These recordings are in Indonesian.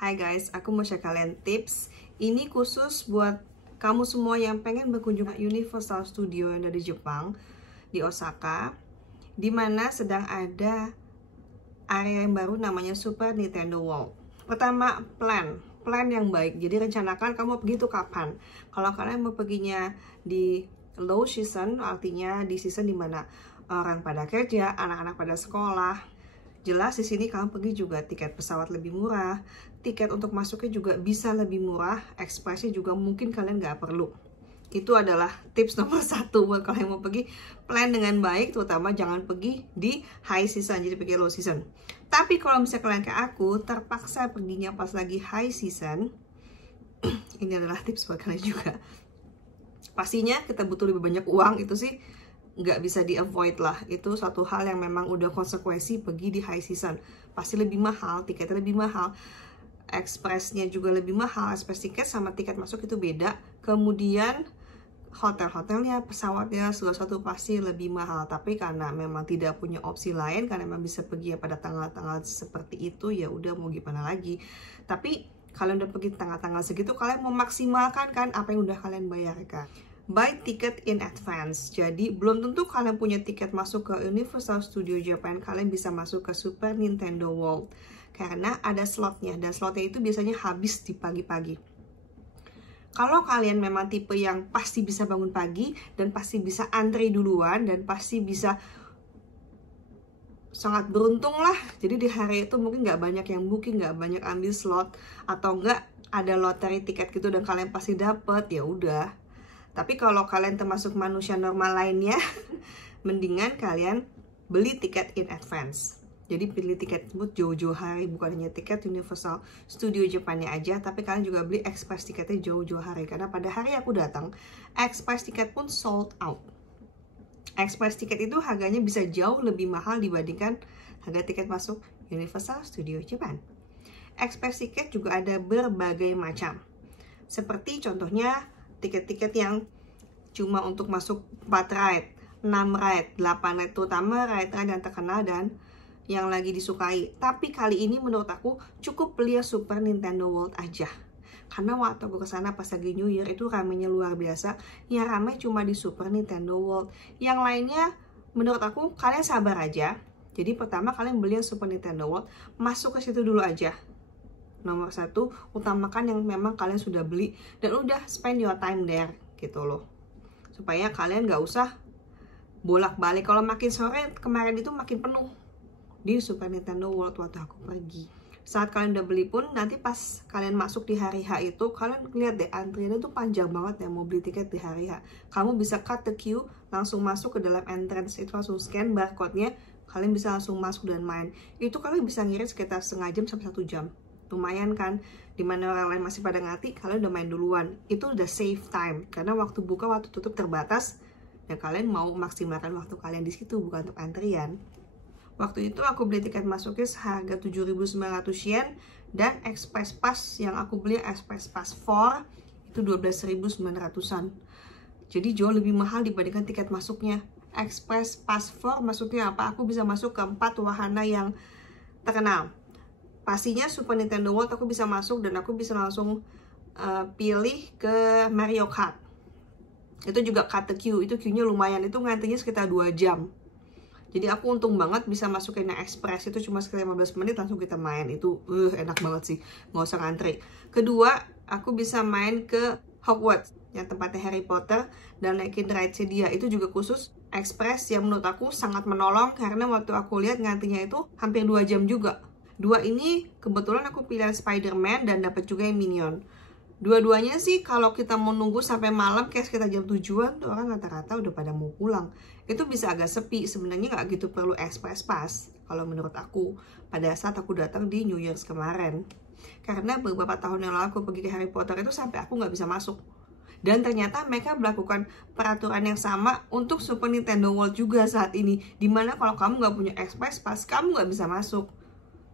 Hai guys, aku mau share kalian tips. Ini khusus buat kamu semua yang pengen berkunjung ke Universal Studio yang ada di Jepang, di Osaka, dimana sedang ada area yang baru namanya Super Nintendo World. Pertama, plan yang baik. Jadi rencanakan kamu mau pergi itu kapan. Kalau kalian mau perginya di low season, artinya di season dimana orang pada kerja, anak-anak pada sekolah, jelas di sini kamu pergi juga tiket pesawat lebih murah, tiket untuk masuknya juga bisa lebih murah, ekspresnya juga mungkin kalian nggak perlu. Itu adalah tips nomor 1 buat kalian mau pergi. Plan dengan baik, terutama jangan pergi di high season, jadi pergi low season. Tapi kalau misalnya kalian kayak aku, terpaksa perginya pas lagi high season, ini adalah tips buat kalian juga. Pastinya kita butuh lebih banyak uang, itu sih nggak bisa di avoid lah. Itu suatu hal yang memang udah konsekuensi pergi di high season. Pasti lebih mahal, tiketnya lebih mahal, ekspresnya juga lebih mahal. Ekspres tiket sama tiket masuk itu beda. Kemudian hotel-hotelnya, pesawatnya, segala sesuatu pasti lebih mahal. Tapi karena memang tidak punya opsi lain, karena memang bisa pergi ya pada tanggal-tanggal seperti itu, ya udah mau gimana lagi. Tapi kalian udah pergi tanggal-tanggal segitu, kalian memaksimalkan kan apa yang udah kalian bayarkan. Buy ticket in advance. Jadi belum tentu kalian punya tiket masuk ke Universal Studio Japan, kalian bisa masuk ke Super Nintendo World karena ada slotnya, dan slotnya itu biasanya habis di pagi-pagi. Kalau kalian memang tipe yang pasti bisa bangun pagi dan pasti bisa antri duluan dan pasti bisa sangat beruntung lah, jadi di hari itu mungkin nggak banyak yang booking, nggak banyak ambil slot, atau nggak ada lottery tiket gitu dan kalian pasti dapet, ya udah. Tapi kalau kalian termasuk manusia normal lainnya, mendingan kalian beli tiket in advance. Jadi pilih tiket tersebut jauh-jauh hari, bukan hanya tiket Universal Studio Japannya aja, tapi kalian juga beli express tiketnya jauh-jauh hari. Karena pada hari aku datang, express tiket pun sold out. Express tiket itu harganya bisa jauh lebih mahal dibandingkan harga tiket masuk Universal Studio Japan. Express tiket juga ada berbagai macam. Seperti contohnya tiket-tiket yang cuma untuk masuk 4 ride, 6 ride, 8 ride, terutama ride-ride yang terkenal dan yang lagi disukai. Tapi kali ini menurut aku cukup beli Super Nintendo World aja. Karena waktu aku kesana pas lagi New Year itu ramenya luar biasa. Yang ramai cuma di Super Nintendo World. Yang lainnya menurut aku kalian sabar aja. Jadi pertama kalian beli yang Super Nintendo World, masuk ke situ dulu aja. Nomor 1, utamakan yang memang kalian sudah beli dan udah spend your time there gitu loh, supaya kalian gak usah bolak-balik. Kalau makin sore kemarin itu makin penuh di Super Nintendo World waktu aku pergi. Saat kalian udah beli pun nanti pas kalian masuk di hari H itu, kalian lihat deh antriannya tuh panjang banget ya mau beli tiket di hari H. Kamu bisa cut the queue, langsung masuk ke dalam entrance itu, langsung scan barcode-nya, kalian bisa langsung masuk dan main. Itu kalian bisa ngirit sekitar setengah jam sampai 1 jam. Lumayan kan, dimana orang lain masih pada ngati, kalian udah main duluan. Itu udah save time, karena waktu buka, waktu tutup terbatas, dan kalian mau maksimalkan waktu kalian di situ, bukan untuk antrian. Waktu itu aku beli tiket masuknya seharga 7.900 yen, dan Express Pass yang aku beli Express Pass 4 itu 12.900-an. Jadi jauh lebih mahal dibandingkan tiket masuknya. Express Pass 4 maksudnya apa? Aku bisa masuk ke 4 wahana yang terkenal. Pastinya Super Nintendo World aku bisa masuk dan aku bisa langsung pilih ke Mario Kart. Itu juga cut the queue, itu queue-nya lumayan, itu ngantrinya sekitar 2 jam. Jadi aku untung banget bisa masukin yang express, itu cuma sekitar 15 menit langsung kita main. Itu enak banget sih, nggak usah ngantri. Kedua, aku bisa main ke Hogwarts, yang tempatnya Harry Potter, dan naikin ride-nya dia. Itu juga khusus express yang menurut aku sangat menolong, karena waktu aku lihat ngantrinya itu hampir 2 jam juga. Dua ini kebetulan aku pilih Spider-Man dan dapat juga yang Minion. Dua-duanya sih kalau kita mau nunggu sampai malam kayak sekitar jam 7-an tuh orang rata-rata udah pada mau pulang. Itu bisa agak sepi, sebenarnya nggak gitu perlu express pass kalau menurut aku pada saat aku datang di New Year's kemarin. Karena beberapa tahun yang lalu aku pergi ke Harry Potter itu sampai aku nggak bisa masuk. Dan ternyata mereka melakukan peraturan yang sama untuk Super Nintendo World juga saat ini. Dimana kalau kamu nggak punya express pass, kamu nggak bisa masuk.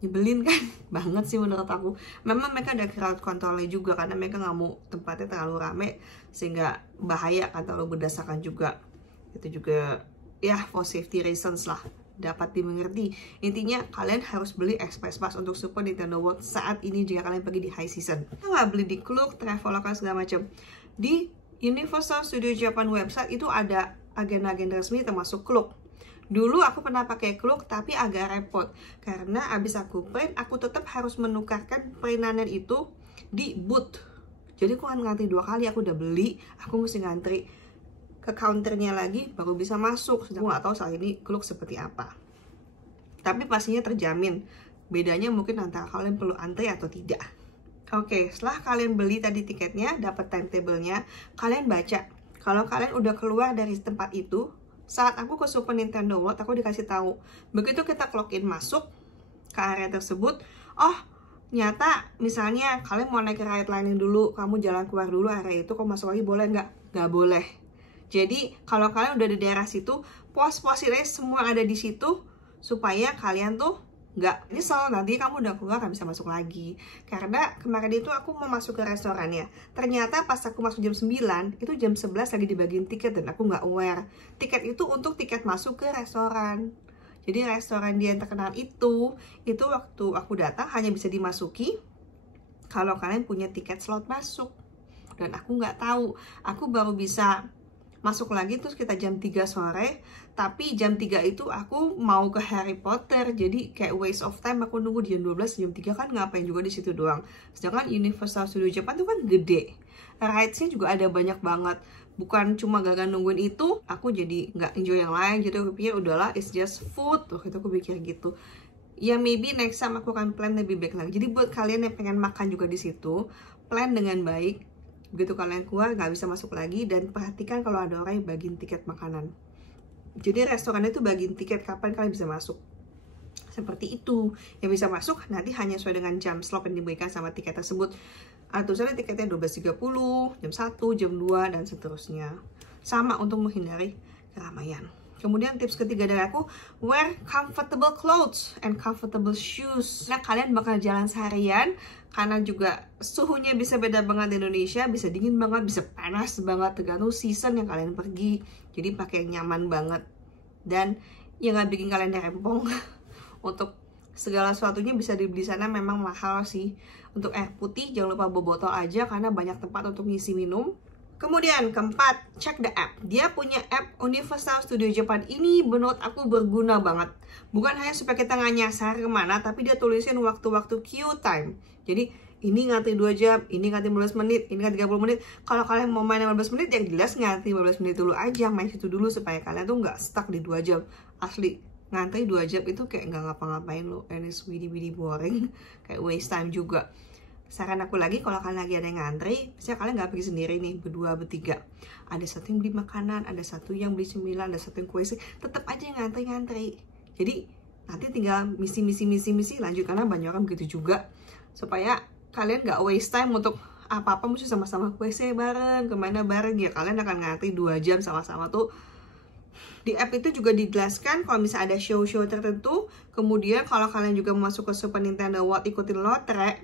Nyebelin kan banget sih menurut aku. Memang mereka ada crowd controlnya juga karena mereka nggak mau tempatnya terlalu rame sehingga bahaya kan, terlalu berdasarkan juga. Itu juga ya for safety reasons lah. dapat dimengerti. Intinya kalian harus beli Express Pass untuk Super Nintendo World saat ini jika kalian pergi di high season. Kita nggak beli di Klook, Traveloka segala macam. Di Universal Studio Japan website itu ada agen-agen resmi termasuk Klook. Dulu aku pernah pakai Klook tapi agak repot karena abis aku print, aku tetap harus menukarkan printanan itu di booth. Jadi aku kan ngantri 2 kali, aku udah beli, aku mesti ngantri ke counternya lagi baru bisa masuk. Aku nggak tahu saat ini Klook seperti apa. Tapi pastinya terjamin. Bedanya mungkin antara kalian perlu antri atau tidak. Oke, setelah kalian beli tadi tiketnya, dapat timetable-nya, kalian baca. Kalau kalian udah keluar dari tempat itu, saat aku ke Super Nintendo World, aku dikasih tahu. Begitu kita clock in masuk ke area tersebut, oh, nyata misalnya kalian mau naik ke ride lining dulu, kamu jalan keluar dulu area itu, kamu masuk lagi boleh nggak? Nggak boleh. Jadi, kalau kalian udah di daerah situ, pos-posin aja semua ada di situ, supaya kalian tuh nggak nyesel nanti kamu udah keluar nggak bisa masuk lagi. Karena kemarin itu aku mau masuk ke restoran ya, ternyata pas aku masuk jam 9 itu jam 11 lagi dibagiin tiket dan aku nggak aware tiket itu untuk tiket masuk ke restoran. Jadi restoran dia yang terkenal itu waktu aku datang hanya bisa dimasuki kalau kalian punya tiket slot masuk, dan aku nggak tahu. Aku baru bisa masuk lagi tuh sekitar jam 3 sore, tapi jam 3 itu aku mau ke Harry Potter, jadi kayak waste of time. Aku nunggu di jam 12, jam 3 kan ngapain juga di situ doang. Sedangkan Universal Studio Japan tuh kan gede, rides-nya juga ada banyak banget, bukan cuma gara-gara nungguin itu aku jadi nggak enjoy yang lain. Jadi aku pikir udahlah, it's just food. Waktu itu aku pikir gitu. Ya maybe next time aku akan plan lebih baik lagi. Jadi buat kalian yang pengen makan juga di situ, plan dengan baik. Begitu kalian keluar nggak bisa masuk lagi, dan perhatikan kalau ada orang yang bagiin tiket makanan. Jadi restorannya itu bagiin tiket kapan kalian bisa masuk. Seperti itu. Yang bisa masuk nanti hanya sesuai dengan jam slot yang diberikan sama tiket tersebut. Tulisannya tiketnya 12.30, jam 1, jam 2, dan seterusnya. Sama untuk menghindari keramaian. Kemudian tips ketiga dari aku, wear comfortable clothes and comfortable shoes. Nah, kalian bakal jalan seharian, karena juga suhunya bisa beda banget di Indonesia, bisa dingin banget, bisa panas banget, tergantung season yang kalian pergi. Jadi pakai yang nyaman banget, dan yang gak bikin kalian rempong. Untuk segala sesuatunya bisa dibeli sana, memang mahal sih. Untuk air putih jangan lupa bawa botol aja, karena banyak tempat untuk ngisi minum. Kemudian keempat, check the app. Dia punya app Universal Studio Japan. Ini menurut aku berguna banget. Bukan hanya supaya kita nggak nyasar kemana, tapi dia tulisin waktu-waktu queue time. Jadi ini ngantri 2 jam, ini ngantri 15 menit, ini ngantri 30 menit. Kalau kalian mau main 15 menit, yang jelas ngantri 15 menit dulu aja. Main situ dulu supaya kalian tuh nggak stuck di 2 jam. Asli, ngantri 2 jam itu kayak nggak ngapa-ngapain loh. And it's really boring. Kayak waste time juga. Saran aku lagi, kalau kalian lagi ada yang ngantri, misalnya kalian nggak pergi sendiri nih, berdua, bertiga, ada satu yang beli makanan, ada satu yang beli cemilan, ada satu yang kue, tetap aja yang ngantri. Jadi nanti tinggal misi, lanjut, karena banyak orang begitu juga, supaya kalian nggak waste time untuk apa-apa mesti sama-sama kue bareng, kemana bareng, ya kalian akan ngantri 2 jam sama-sama tuh. Di app itu juga dijelaskan kalau misalnya ada show-show tertentu. Kemudian kalau kalian juga masuk ke Super Nintendo World, ikutin lotre,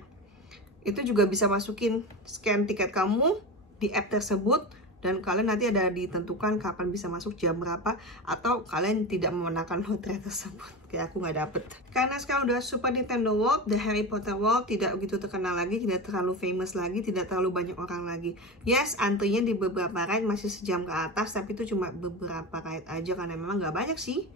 itu juga bisa masukin scan tiket kamu di app tersebut, dan kalian nanti ada ditentukan kapan bisa masuk, jam berapa, atau kalian tidak memenangkan lotre tersebut. Kayak aku nggak dapet. Karena sekarang udah Super Nintendo World, The Harry Potter World tidak begitu terkenal lagi, tidak terlalu famous lagi, tidak terlalu banyak orang lagi. Yes, antrinya di beberapa ride masih sejam ke atas, tapi itu cuma beberapa ride aja, karena memang nggak banyak sih.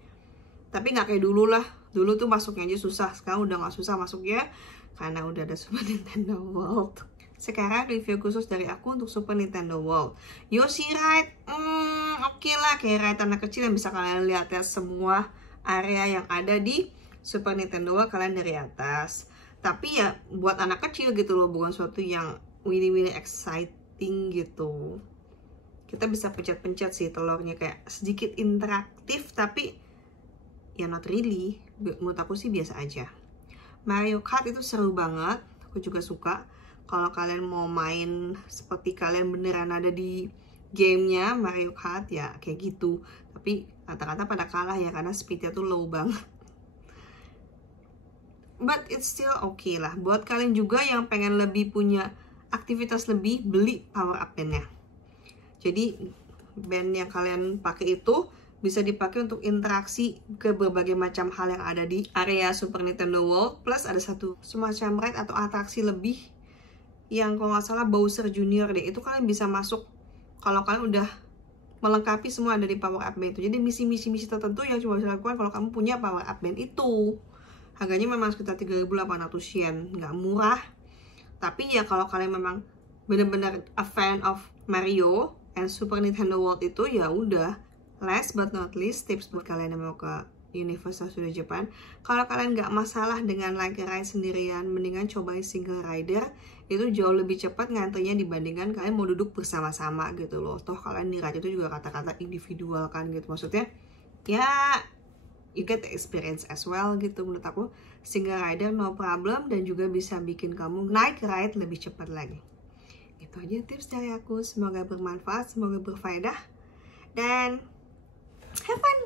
Tapi nggak kayak dulu lah. Dulu tuh masuknya aja susah, sekarang udah nggak susah masuknya, karena udah ada Super Nintendo World. Sekarang review khusus dari aku untuk Super Nintendo World. Yoshi Ride, oke lah, kayak ride anak kecil yang bisa kalian lihat ya, semua area yang ada di Super Nintendo World kalian dari atas. Tapi ya buat anak kecil gitu loh, bukan suatu yang really exciting gitu. Kita bisa pencet-pencet sih telurnya, kayak sedikit interaktif, tapi ya not really. Menurut aku sih biasa aja. Mario Kart itu seru banget, aku juga suka. Kalau kalian mau main seperti kalian beneran ada di gamenya Mario Kart, ya kayak gitu. Tapi rata-rata pada kalah ya, karena speednya tuh low banget. But it's still okay lah. Buat kalian juga yang pengen lebih punya aktivitas lebih, beli power up bandnya. Jadi band yang kalian pakai itu bisa dipakai untuk interaksi ke berbagai macam hal yang ada di area Super Nintendo World. Plus ada satu semacam ride atau atraksi lebih yang kalau nggak salah Bowser Junior deh. Itu kalian bisa masuk kalau kalian udah melengkapi semua dari power up band itu. Jadi misi-misi tertentu yang cuma bisa dilakukan kalau kamu punya power up band itu. Harganya memang sekitar 3.800 yen, nggak murah. Tapi ya kalau kalian memang benar-benar a fan of Mario and Super Nintendo World itu, ya udah. Last but not least, tips buat kalian yang mau ke Universal Studios Japan. Kalau kalian nggak masalah dengan like ride sendirian, mendingan cobain single rider. Itu jauh lebih cepat ngantrinya dibandingkan kalian mau duduk bersama-sama gitu loh. Toh kalian di ride itu juga kata-kata individual kan gitu. Maksudnya ya you get the experience as well gitu. Menurut aku single rider no problem dan juga bisa bikin kamu naik ride lebih cepat lagi. Itu aja tips dari aku. Semoga bermanfaat, semoga berfaedah, dan have fun!